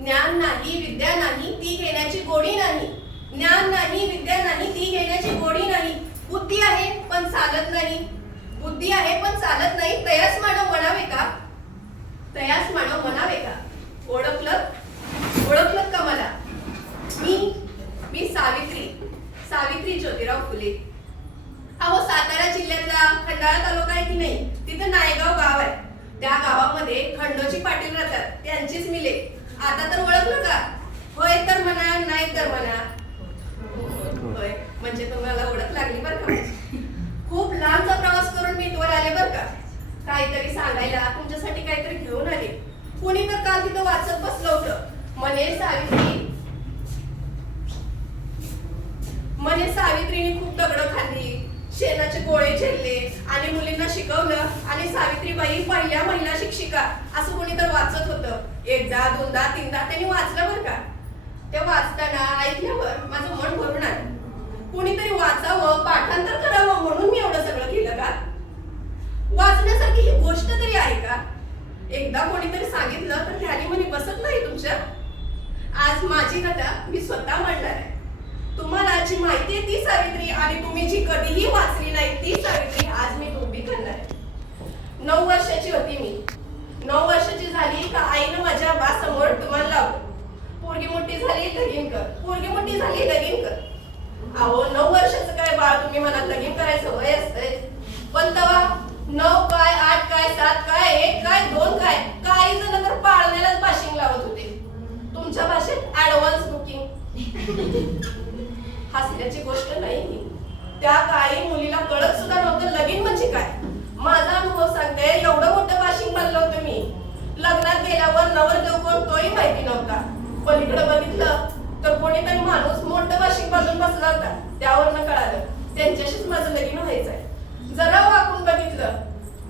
ज्ञान नाही विद्या नाही ती घेण्याची गोडी नाही. ज्ञान नाही विद्या नाही ती घेण्याची गोडी नाही. बुद्धी आहे पण चालत नाही. बुद्धी आहे पण चालत नाही. तयास मानव म्हणावे का? तयास मानव म्हणावे का? ओळखलं का मला? मी सावित्री ज्योतिराव फुले. अहो सातारा जिल्ह्यातला खंडाळा तालुका आहे की नाही, तिथं नायगाव गाव आहे. त्या गावामध्ये खंडोजी पाटील राहतात, त्यांचीच मिले. आता तर ओळखलं का? होय तर म्हणा, नाही तर म्हणा. होय म्हणजे तुम्हाला ओळख लागली बरं का. खूप लांबचा प्रवास करून मी इथवर आले बरं का. काहीतरी सांगायला, तुमच्यासाठी काहीतरी घेऊन आले. कुणी तर काल तिथं वाचत बसलं होतं. म्हणे सावित्रीने खूप दगडं खाल्ली, शेणाचे गोळे झेलले आणि मुलींना शिकवलं आणि सावित्रीबाई पहिल्या महिला शिक्षिका असं कोणी तर वाचत होतं. एकदा दोनदा तीनदा त्यांनी वाचलं बरं का. ते वाचताना ऐकल्यावर माझं मन भरून आलं. कोणीतरी वाचावं, पाठांतर करावं म्हणून मी एवढं सगळं केलं का? वाचण्यासारखी ही गोष्ट तरी आहे का? एकदा कोणीतरी सांगितलं तर ध्यानी मनी बसत नाही तुमच्या. आज माझी कथा मी स्वतः म्हणणार आहे. तुम्हाला जी माहिती आहे ती सावित्री आणि तुम्ही जी कधीही वाचली नाही ती सावित्री आज मी उभी करणार आहे. 9 वर्षाची होती मी. 9 वर्षाची झाली का आईनं माझ्या बासमोर तुम्हाला लावलं. पोरगी मोठी झाली लगीन कर, पोरगी मोठी झाली लगीन कर. अहो 9 वर्षाचं काय बाळ तुम्ही मला लगीन करायचं वय असतंय. पण तेव्हा 9 काय 8 काय 7 काय 1 काय 2 काय काही जण तर पाळण्यालाच बाशिंग लावत होते. तुमच्या भाषेत ऍडव्हान्स बुकिंग. हसण्याची गोष्ट नाही. त्या काळी मुलीला कळत सुद्धा नव्हतं लगीन म्हणजे काय. माझा अनुभव सांगते, एवढं मोठं बाशिंग बांधलं होतं मी. लग्नात गेल्यावर नवरदेव कोण तोही माहिती नव्हता. पलीकडे बघितलं तर कोणीतरी माणूस मोठं बाशिंग बांधून बसला होता. त्यावरनं कळालं त्यांच्याशीच माझं लगीन व्हायचंय. जरा वाकून बघितलं,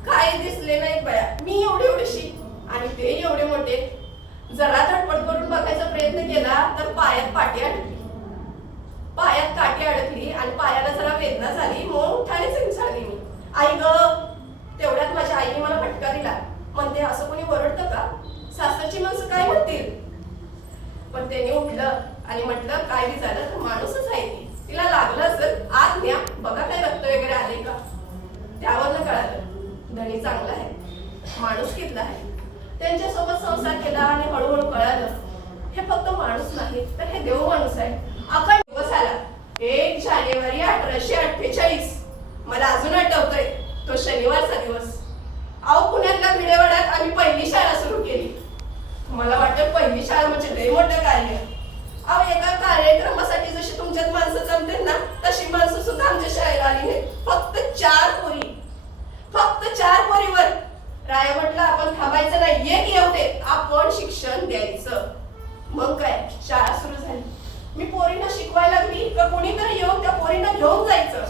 काय दिसले नाहीत बाया. मी एवढीशी आणि ते एवढे मोठे. जरा धडपड करून बघायचा प्रयत्न केला तर पायात काठी अडकली आणि पायाला जरा वेदना झाली. मग ठाणे चिंचाळली मी. आई ग. तेवढ्यात माझ्या आईने मला फटका दिला. म्हणते असं कोणी ओरडतं का? सासरची माणसं काय म्हणतील? पण त्याने उठलं आणि म्हटलं काय बी झालं तर माणूसच आहे ती. तिला लागलं असेल आत न्या, बघा काय रक्त वगैरे आले का. त्यावरनं कळालं धनी चांगला आहे, माणूस कितला आहे. त्यांच्यासोबत संसार केला आणि हळूहळू कळालं हे फक्त माणूस नाही तर हे देव माणूस आहे. अखंड दिवस आला 1 जानेवारी 1848. मला अजून आठवतंय तो शनिवारचा दिवस. अहो पुण्यातल्या भिडेवाड्यात आम्ही पहिली शाळा सुरू केली. मला वाटतं पहिली शाळा म्हणजे लय मोठं कार्य. अहो एका कार्यक्रमासाठी जशी तुमच्यात माणसं जमतात ना तशी माणसं सुद्धा आमच्या शाळेला आली नाही. फक्त 4 पोरीवर राया म्हटलं आपण थांबायचं नाही. एक येऊदे आपण शिक्षण द्यायचं. मग काय शाळा सुरू झाली. मी पोरींना शिकवायला लागली का कोणीतरी येऊन त्या पोरींना घेऊन जायचं.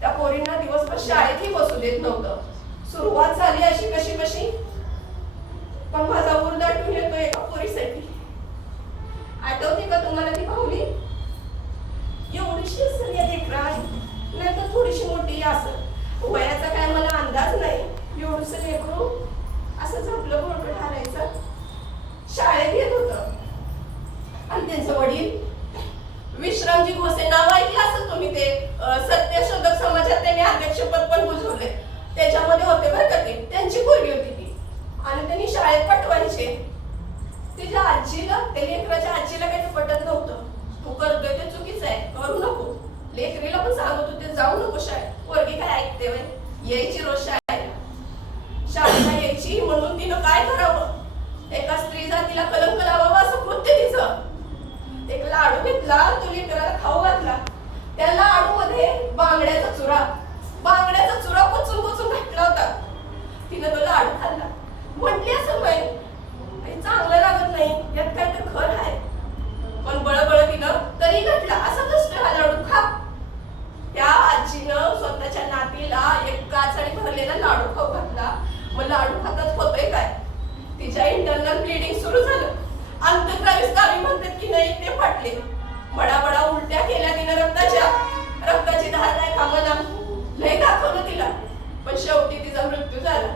त्या पोरींना दिवसभर शाळेतही बसू देत नव्हतं. सुरुवात झाली अशी कशी पण माझा ऊर दाटून येतो एका पोरीसाठी. आठवते का तुम्हाला ती पाहुली? एवढीशी असेल या लेकरात, नाही तर थोडीशी मोठी असं. वयाचा काय मला अंदाज नाही. एवढंसं लेकरू असं झोपलं बोलकं ठारायचं. शाळेत येत होतं आणि त्यांचं वडील विश्रामजी घोसे नाव ऐकलं असेल तुम्ही. ते सत्यशोधक समाजात त्यांनी अध्यक्षपद पण भूषवले. त्याच्यामध्ये होते बरं का ते. त्यांची पोरगी होती ती आणि त्यांनी शाळेत पाठवायचे. त्याच्या आजीला त्या लेकराच्या आजीला काही पटत नव्हतं. तू करतोय ते चुकीचं आहे, करू नको. लेकरीला पण सांगत होते जाऊ नको शाळेत. पोरगी काय ऐकते वय. यायची रोज शाळेला यायची म्हणून तिनं काय करावं. एका स्त्री जातीला कलंक लावावा असं कृत्य तिचं. एक लाडू घेतला, तो लेकराला खाऊ घातला. त्या लाडू मध्ये बांगड्याचा चुरा कोचून घातला होता. तिनं तो लाडू खाल्ला. म्हटली असं बाई चांगलं लागत नाही, यात काय तर खर आहे. पण बळबळ तिनं तरी घातला. असा कष्ट हा लाडू खा. त्या आजीनं स्वतःच्या नातीला एक काचाळी भरलेला लाडू खाऊ घातला. मग लाडू खातात होतंय काय, तिच्या इंटरनल ब्लिडिंग सुरू झालं. अंतःस्रावी म्हणतात की नाही ते फाटले. बडा उलट्या केल्या तिनं रक्ताची धार काय थांबना. लय दाखवलं तिला पण शेवटी तिचा मृत्यू झाला.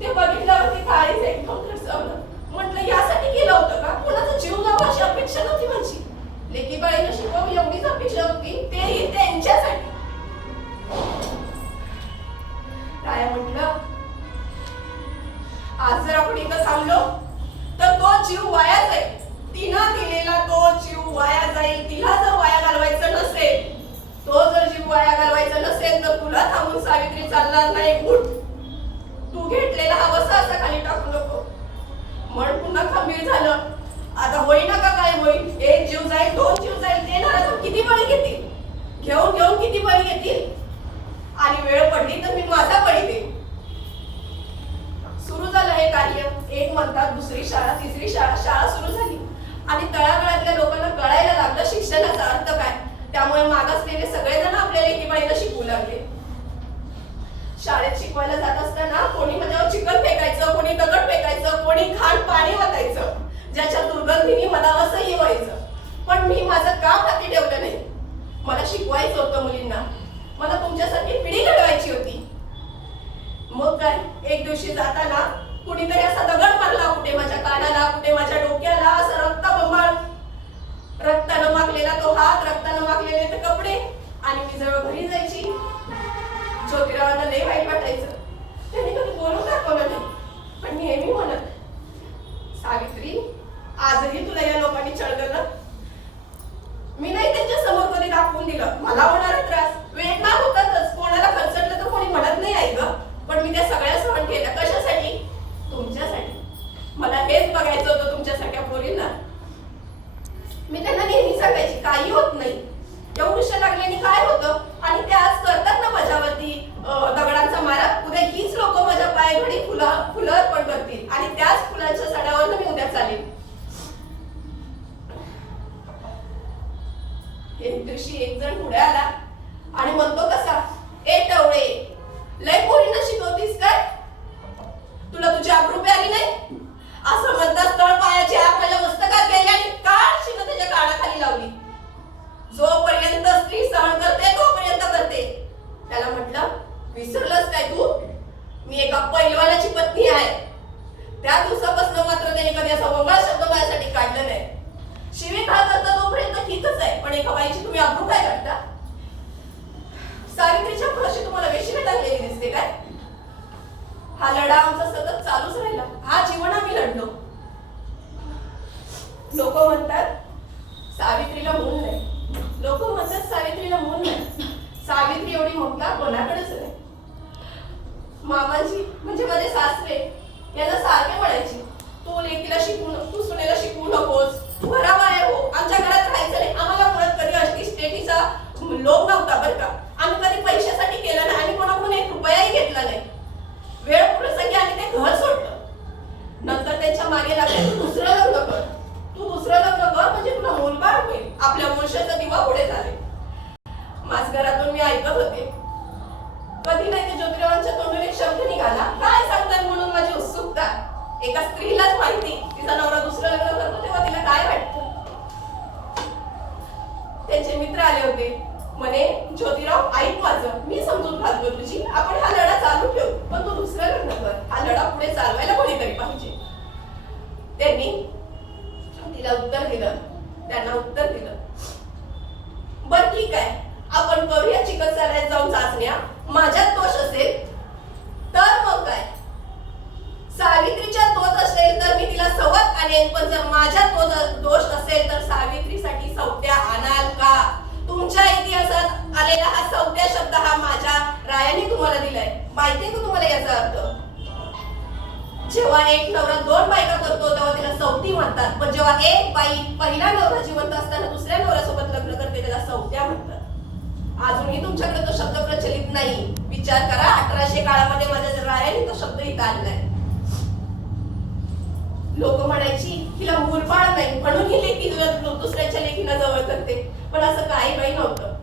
ते बघितल्यावरती काळीच एकदम खडसावलं. म्हटलं यासाठी केलं आज जर आपण इथं थांबलो तर तो जीव वाया जाईल. तिनं दिलेला तो जीव वाया जाईल. तिला जर वाया घालवायचं नसेल, तो जर जीव वाया घालवायचा नसेल तर तुला थांबून सावित्री चालणार नाही. उठ, तू घेतलेला हा वसा असा खाली टाकू नको. मन पुन्हा खंबीर झालं. आता होईना का काय होईल? एक जीव जाईल, दोन जीव जाईल, ते नराधम किती बळी घेतील? घेऊन घेऊन किती बळी घेतील? आणि वेळ पडली तर मी माझा बळी देईन. सुरू झालं हे कार्य. एक म्हणतात दुसरी शाळा, तिसरी शाळा सुरू झाली आणि तळागाळातल्या लोकांना कळायला लागलं शिक्षणाचा अर्थ काय. त्यामुळे मागासलेले सगळेजण आपल्या लेकीबाईला शिकवू लागले. शाळेत शिकवायला जात असताना कोणी माझ्यावर चिखल फेकायचं, कोणी दगड फेकायचं, कोणी घाण पाणी वाटायचं, ज्याच्या दुर्गंधीने मला असह्य व्हायचं. पण मी माझं काम हाती ठेवलं नाही. मला शिकवायचं होतं मुलींना. मला तुमच्यासारखी पिढी घडवायची होती. मग काय, एक दिवशी जाताना कुणीतरी असा दगड मारला, कुठे माझ्या कानाला, कुठे माझ्या डोक्याला. असं रक्तबंबाळ, रक्तानं माखलेला तो हात, रक्तानं माखलेले ते कपडे. आणि मी जवळ घरी जायची. ज्योतिरावांना लय वाईट वाटायचं. त्यांनी कधी बोलून दाखवलं नाही, पण नेहमी म्हणत, सावित्री आजही तुला या लोकांनी चळगळलं. मी नाही त्यांच्या समोर कधी दाखवून दिलं. मला होणारा त्रास, वेदना होतातच. कोणाला खर्चटलं तर कोणी म्हणत नाही आई ग, पण मी त्या सगळ्या सहन केल्या. कशासाठी? तुमच्यासाठी. मला हेच बघायचं होतं तुमच्यासारख्या पोरींना. मी त्यांना नेहमी सांगायची काही होत नाही, एवढुशा लागल्याने काय होतं. आणि ते आज करतात ना माझ्यावरती दगडांचा मारा. उद्या हीच लोक माझ्या पायघडी फुलं अर्पण करतील आणि त्याच फुलांच्या सडावर मी उद्या चालेल. एक दिवशी एक जण पुढे आला आणि म्हणतो कसा, ए टवळे, लय पोरींना शिकवतीस काय? तुला तुझी अप्रूपी आली नाही? असं म्हणतात तळ पायाची आग माझ्या मस्तकात गेली आणि काळशीनं त्याच्या कानाखाली लावली. जोपर्यंत स्त्री सहन करते तोपर्यंत करते. त्याला म्हटलं, विसरलंस काय तू? मी एका पैलवानाची पत्नी आहे. त्या दिवसापासून मात्र त्याने कधी असा वंगाळ शब्द माझ्यासाठी काढला नाही. शिवीगाळ करता तोपर्यंत ठीकच आहे, पण एका बाईची तुम्ही अब्रू काय काढता? सावित्रीच्या फळाशी तुम्हाला वेशीने टाकलेली दिसते काय? हा लढा आमचा सतत चालूच राहिला. हा जीवन आम्ही लढलो. लोक म्हणतात सावित्रीला मूल नाही. लोक म्हणतात सावित्रीला मूल नाही. सावित्री एवढी ममता कोणाकडेच नाही. मामाजी म्हणजे माझे सासरे यांना सारखे म्हणायचे, तू लेकीला शिकवू, तू सुनेला शिकवू नकोस, घराबाहेर हो, आमच्या घरात राहायचं नाही. आम्हाला मुळात कधी अशी स्टेटीचा लोभ नव्हता बरं का. आम्ही कधी पैशासाठी केलं नाही आणि कोणाकडून एक रुपयाही घेतला नाही. वेळ प्रसंगी आणि ते घर सोडलं. नंतर त्यांच्या मागे लागले, तू दुसरं लग्न कर, तू दुसरं लग्न कर म्हणजे तुला मूलबाळ होईल. आपल्या वंशाचा दिवा पुढे झाले. माझ घरातून मी ऐकत होते. कधी नाही ते ज्योतिरावांच्या तोंडून एक शब्द निघाला, काय सांगतात म्हणून माझी उत्सुकता. एका स्त्रीलाच माहिती तिचा नवरा दुसरं लग्न करतो तेव्हा तिला काय वाटतं. त्यांचे मित्र आले होते. म्हणे, ज्योतिराव ऐक माझं, मी समजून घालतो तुझी. आपण हा लढा चालू ठेवू, पण तू दुसरं लग्न कर. हा लढा पुढे चालवायला कोणीतरी पाहिजे. त्यांनी तिला उत्तर दिलं, त्यांना उत्तर दिलं, बर ठीक आहे, आपण करूया चिकित्सालयात जाऊन चाचण्या. माझ्यात दोष असेल तर मग काय, सावित्रीच्या दोष असेल तर मी तिला सवत आणेन. पण जर माझ्यात दोष असेल तर सावित्रीसाठी सौत्या आणाल का? तुमच्या इतिहासात आलेला हा सौत्या शब्द हा माझ्या रायाने तुम्हाला दिलाय. माहितीये का तुम्हाला याचा अर्थ? जेव्हा एक नवरा दोन बायका करतो तेव्हा तिला सौती म्हणतात, पण जेव्हा एक बाई पहिला नवरा जिवंत असताना दुसऱ्या नवऱ्यासोबत लग्न करते त्याला सौत्या म्हणतात. अजूनही तुमच्याकडे तो शब्द प्रचलित नाही. विचार करा, 1800 काळामध्ये माझ्या रायाने तो शब्द इथं आणलाय. लोक म्हणायची हिला मूलबाळ नाही म्हणून ही लेकी दुसऱ्याच्या लेकीला जवळ करते. पण असं काही बाई नव्हतं.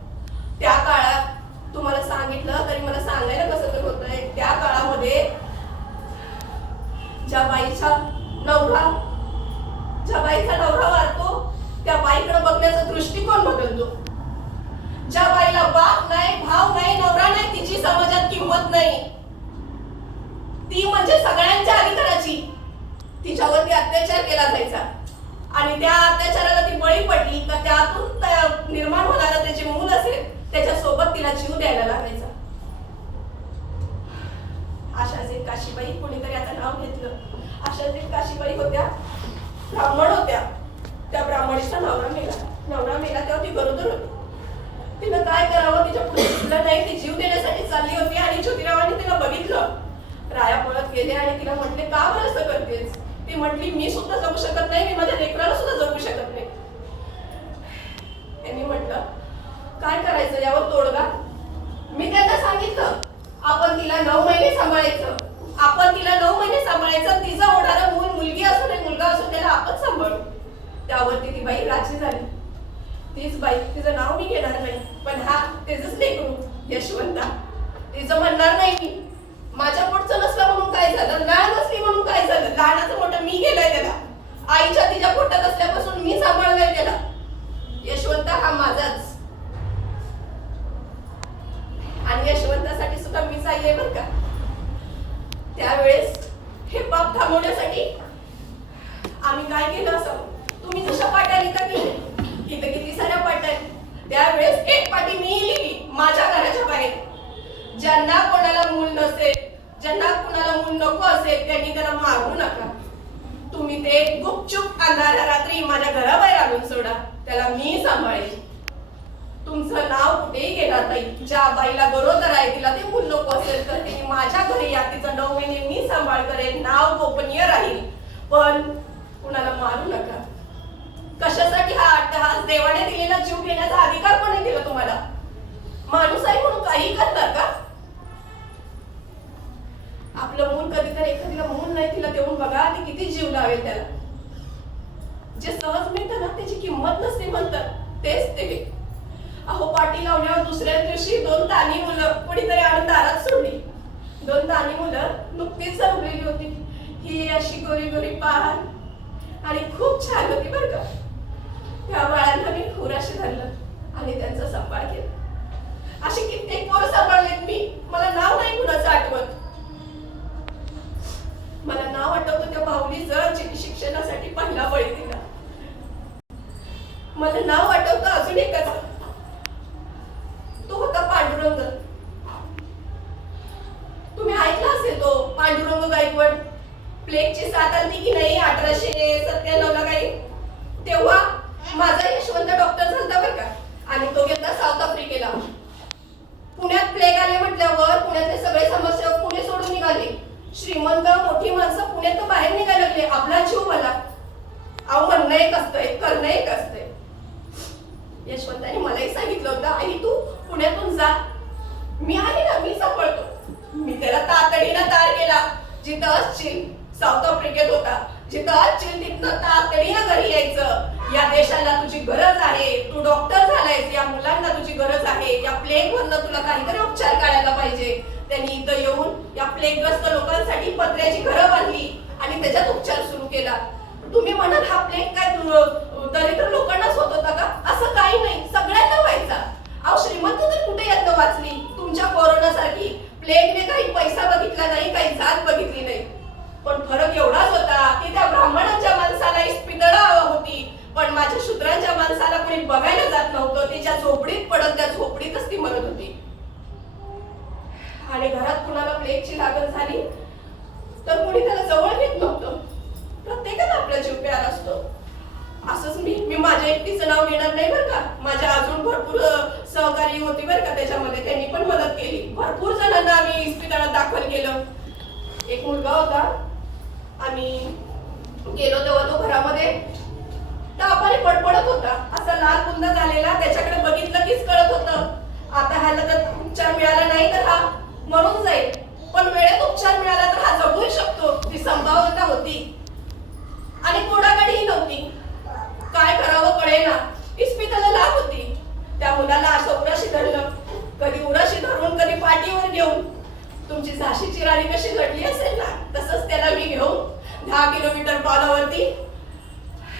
त्या काळात तुम्हाला सांगितलं तरी मला सांगायला कसं तर होतंय. त्या काळामध्ये ज्या बाईचा नवरा वारतो त्या बाईकडे बघण्याचा दृष्टिकोन बदलतो. ज्या बाईला बाप नाही, भाव नाही, नवरा नाही, तिची समाजात किंमत नाही. ती म्हणजे सगळ्यांच्या अधिकाराची. तिच्यावरती अत्याचार केला जायचा आणि त्या अत्याचाराला ती बळी पडली तर त्यातून निर्माण होणारा त्याचे मूल असेल त्याच्यासोबत तिला जीव द्यायला लागायचा. अशाच एक काशीबाई कोणीतरी आता नाव घेतलं. अशाच एक काशीबाई होत्या, ब्राह्मण होत्या. त्या ब्राह्मणीचा नवरा मेला तेव्हा ती गरोदर होती. तिनं काय करावं तिच्या पुढे सुचलं नाही. ती जीव देण्यासाठी चालली होती आणि ज्योतिरावांनी तिला बघितलं. राया पळत गेले आणि तिला म्हटले, का बरं असं करतेस? ती म्हटली, मी सुद्धा जगू शकत नाही, मी माझ्या लेकराला सुद्धा जगू शकत नाही. त्यांनी म्हटलं, काय करायचं यावर तोडगा? मी त्यांना सांगितलं, आपण तिला 9 महिने सांभाळायचं. तिचा होणारा मूल, मुलगी असो नाही मुलगा असो, त्याला आपण सांभाळू. त्यावरती ती बाई राजी झाली. तीच बाई, तिचं नाव मी घेणार नाही, पण हा तेच लेकरू यशवंता. तिचं म्हणणार नाही मी, माझ्या पोटचं नसलं म्हणून काय झालं, नाळ नसली म्हणून काय झालं, लहानाचं मोठं मी केलंय त्याला. आईच्या तिच्या पोटात असल्यापासून मी सांभाळलंय त्याला. यशवंत हा माझाच. आणि यशवंतासाठी सुद्धा मीच आई आहे बरं का. त्यावेळेस हे पाप थांबवण्यासाठी आम्ही काय केलं असं, तुम्ही जशा पाट्या लिहिता की इथं किती साऱ्या पाट्या आहेत, त्यावेळेस एक पाटी मी लिहिली माझ्या घराच्या बाहेर. ज्यांना कोणाला मूल नसेल, ज्यांना कोणाला मूल नको असेल, त्यांनी त्याला मारू नका. तुम्ही ते गुपचूप अंधाऱ्या रात्री माझ्या घराबाहेर आणून सोडा, त्याला मी सांभाळेन. तुमचं नाव कुठेही घेणार नाही. ज्या बाईला गरोदर आहे तिला ते मूल नको असेल तर तिने माझ्या घरी या, तिचं 9 महिने मी सांभाळ करेन, नाव गोपनीय राहील, पण कुणाला मारू नका. कशासाठी हा अट्टहास? देवाने दिलेला जीव घेण्याचा अधिकार कोणी दिला तुम्हाला? माणूस आहे म्हणून काही करणार का? आपलं मूल कधीतरी एखादीला मूल नाही तिला देऊन बघा, ती किती जीव लावेल त्याला. जे सहज मिळतं ना त्याची किंमत नसते म्हणतात, तेच ते. अहो, पाटी लावल्यावर दुसऱ्या दिवशी 2 तानी मुलं कोणीतरी आणून दारात सोडली. 2 तानी मुलं नुकतीच जमलेली होती. ही अशी गोरी गोरी पान आणि खूप छान होती बरं का. त्या बाळांना मी खुराशी धरलं आणि त्यांचा सांभाळ केला. अशी कित्येक पोरं सांभाळलेत मी. मला नाव नाही कुणाचं आठवत. मला नाव आठवतं त्या बाहुलीचं जिने शिक्षणासाठी पहिला बळी दिला. मला नाव आठवतं अजून एकाचं, तो होता पांडुरंग. तुम्ही ऐकला असेल तो पांडुरंग गायकवाड. प्लेगची साथ आली की नाही 1897 ला काही, तेव्हा माझा यशवंत डॉक्टर झाला बरं का. आणि तो गेला साऊथ आफ्रिकेला. पुण्यात प्लेग आले म्हटल्यावर पुण्यातले सगळे समाजसेवक पुणे सोडून निघाले. श्रीमंत मोठी माणसं पुण्यात बाहेर निघायला लागले. आपला जीव मला. अहो, म्हणणं एक असतंय, करणं एक असतंय. यशवंताने मलाही सांगितलं होतं, आई तू पुण्यातून जा, मी आहे ना, मी सांभाळतो. मी त्याला तातडीनं तार केला. जिथं असशील, साऊथ आफ्रिकेत होता, जिथं असशील तिथनं तातडीनं घरी यायचं. या देशाला तुझी गरज आहे, तू डॉक्टर झालायस, या मुलांना तुझी गरज आहे, या प्लेग वरनं तुला काहीतरी उपचार काढायला पाहिजे. त्यांनी इथं येऊन या प्लेगग्रस्त लोकांसाठी पत्र्याची घरं बांधली आणि त्याच्यात उपचार सुरू केला. तुम्ही म्हणाल हा प्लेग काय दरिद्र लोकांनाच होत होता का? असं काही नाही, सगळ्यांना व्हायचा. अहो, श्रीमंत तर कुठे यातनं वाचली. तुमच्या कोरोनासारखी प्लेगने काही पैसा बघितला नाही, काही जात बघितली नाही. पण फरक एवढाच होता की त्या ब्राह्मणांच्या माणसाला इस्पितळा होती, पण माझ्या शूद्रांच्या माणसाला कोणी बघायला जात नव्हतं. तिच्या झोपडीत पडत त्या झोपडीतच ती मरत होती. आणि घरात कुणाला प्लेगची लागण झाली तर कोणी त्याला जवळ घेत नव्हतं. प्रत्येकाला आपला जीव प्यारा असतो. असंच मी माझ्या एकटीचं नाव घेणार नाही बरं का. माझ्या अजून भरपूर सहकारी होती बरं का त्याच्यामध्ये, त्यांनी पण मदत केली. भरपूर जणांना आम्ही इस्पितळात दाखल केलं. एक मुलगा होता, आम्ही गेलो तेव्हा तो घरामध्ये तापाने पडपडत होता. असा लाल बुंद झालेला, त्याच्याकडे बघितलं कीच कळत होतं आता ह्याला जर उपचार मिळाला नाही तर हा मरून जाईल, पण वेळेत उपचार मिळाला तर हा जगू शकतो. ती संभाव्यता होती आणि कोणाकडेही नव्हती. काय करावं कळेना. इस्पितळाला लाग होती. त्या मुलाला असं उराशी धरलं, कधी उराशी धरून कधी पाठीवर घेऊन. तुमची झाशीची राणी कशी लढली असेल ना, तसंच त्याला मी घेऊन 10 किलोमीटर पावलावरती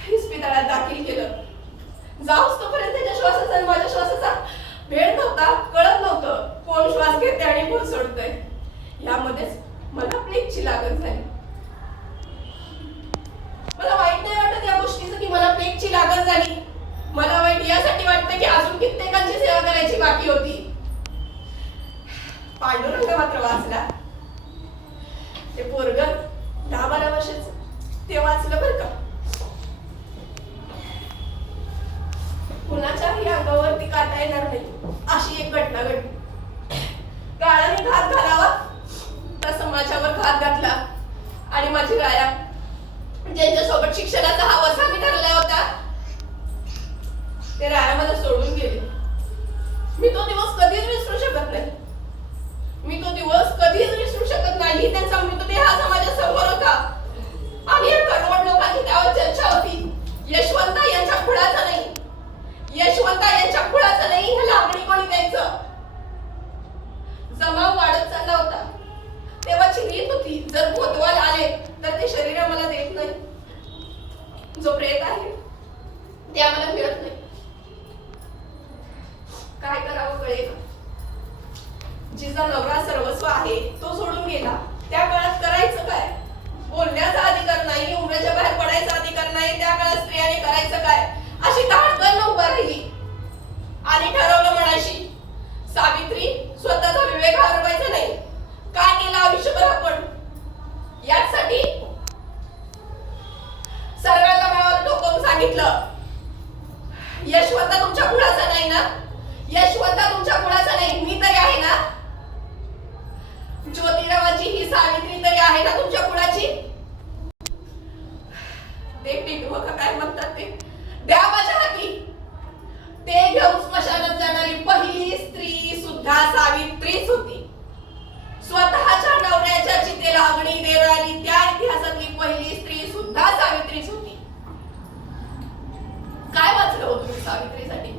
इस्पितळात दाखल केलं. जाऊच तोपर्यंत त्याच्या श्वासाचा आणि माझ्या श्वासाचा भेद नव्हता, कळत नव्हतं कोण श्वास घेते आणि कोण सोडतंय. यामध्येच मला प्लेगची लागण झाली. मला वाईट नाही वाटत या गोष्टीचं की मला प्लेगची लागण झाली. मला वाईट यासाठी वाटतं की अजून कित्येकांची सेवा करायची बाकी होती. पांडुरंग मात्र वाचला. ते पोरग 10-12 वर्षाचं येणार नाही अशी एक घटना घडली. काळाने घात घालावा तसं माझ्यावर घात घातला आणि माझी राया ज्यांच्यासोबत शिक्षणाचा हा वसा मी ठरला होता ते राया मला सोडून गेले. मी तो दिवस कधीच विसरू शकत नाही. मी तो दिवस कधीच विसरू शकत नाही. त्यांचा मृतदेह हा माझ्या समोर होता आणि करोड लोकांची त्यावर चर्चा होती. यशवंता यांच्या खुळाचा नाही, यशवंता यांच्या खुळाचा नाही, ह्याला आगळी कोणी द्यायचं. जमाव वाढत चालला होता. तेव्हाची रीत होती, जर कोतवाल आले तर ते शरीर आम्हाला देत नाही. जो प्रेत आहे ते आम्हाला मिळत नाही. काय करावं कळेल. जिचा नवरा सर्वस्व आहे तो सोडून गेला. त्या काळात करायचं काय? बोलण्याचा अधिकार नाही, उमऱ्याच्या बाहेर पडायचा अधिकार नाही. त्या काळात स्त्रियाने करायचं काय? अशी धाडकन उभा राहिली आणि ठरवलं म्हणाशी, सावित्री स्वतःचा विवेक हरवायचा नाही. काय केलं आयुष्यभर आपण यासाठी? सर्वांना मला डोकवून सांगितलं, यशवंता तुमच्या कुळाचा नाही ना, यशवंता तुमच्या कुळाचा नाही, मी तरी आहे ना. ज्योतिरावाची ही सावित्री तरी आहे ना तुमच्या कुळाची. ते टिकवं का काय म्हणतात ते द्या माझ्या हाती. ते घेऊन स्मशानात जाणारी पहिली स्त्री सुद्धा सावित्रीच होती. स्वतःच्या नवऱ्याच्या चितेला अग्नी देणारी त्या इतिहासातली पहिली स्त्री सुद्धा सावित्रीच होती. काय वाचलं हो तुम्ही सावित्रीसाठी?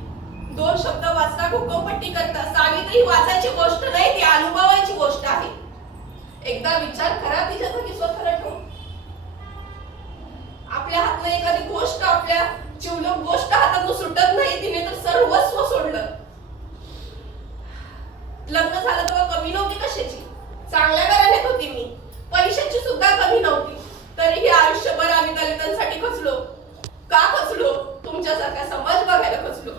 दोन शब्द वाचता हुकमपट्टी करता. सावित्री वाचायची गोष्ट नाही, ती अनुभवायची गोष्ट आहे. एकदा विचार करा तिच्या जागी स्वतःला ठेवून. आपल्या हातनं एखादी गोष्ट, आपल्या जीवलग गोष्ट हातातून सुटत नाही. तिने तर सर्वस्व सोडलं. लग्न झालं तेव्हा कमी नव्हती कशाची, चांगल्या घराण्यात होती मी, पैशाची सुद्धा कमी नव्हती. तरीही आयुष्यभर आम्ही दलितांसाठी खचलो. का खचलो? तुमच्यासारखा समाज बघायला खचलो.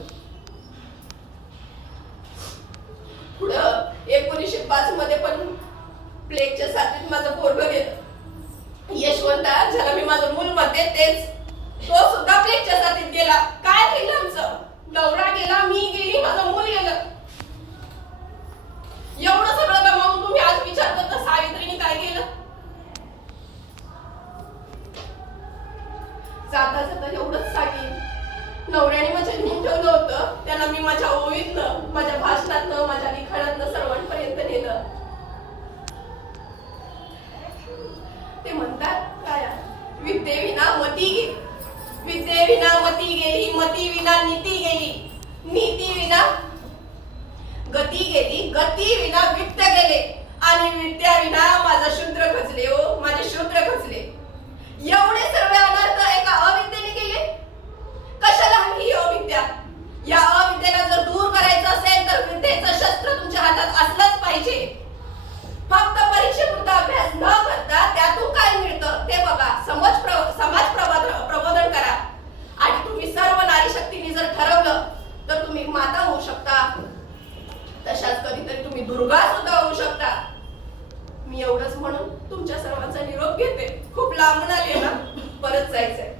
पुढं 1905 मध्ये पण प्लेगच्या साथीत माझं पोरगं गेलं. यशवंता ज्याला मी माझं मूल म्हणते तेच, तो सुद्धा प्लेगच्या साथीत गेला. काय केलं आमचं? नवरा गेला, मी गेली, माझं मूल गेलं. एवढं सगळं गमावून तुम्ही आज विचार करता सावित्रीने काय केलं? जाता जाता एवढंच सांगेन, नवऱ्याने माझ्या लिहून ठेवलं होतं, त्याला मी माझ्या ओळीतनं, माझ्या भाषणातनं, माझ्या लिखाणातनं सर्वांपर्यंत नेलं. ते म्हणतात काय, विद्येविना मती गेली, विद्येविना मती गेली, मती विना नीती गेली, नीती विना गती गेली, गती विना वित्त गेले आणि विद्याविना माझा शूद्र खचले. हो माझे शूद्र खचले. एवढे सर्व अनर्थ एका अविद्येने केले. कशाला हवी ही अविद्या? या अविद्येला जर दूर करायचं असेल तर विद्येचं शस्त्र तुमच्या हातात असलंच पाहिजे. फक्त परीक्षेपुरता अभ्यास न करता त्यातून काय मिळतं ते बघा. समाज प्रबोधन करा आणि तुम्ही सर्व नारी शक्तीने जर ठरवलं तर तुम्ही माता होऊ शकता. तशाच कधीतरी तुम्ही दुर्गा सुद्धा होऊ शकता. मी एवढंच म्हणून तुमच्या सर्वांचा निरोप घेते. खूप लांबून आले ना, परत जायचंय.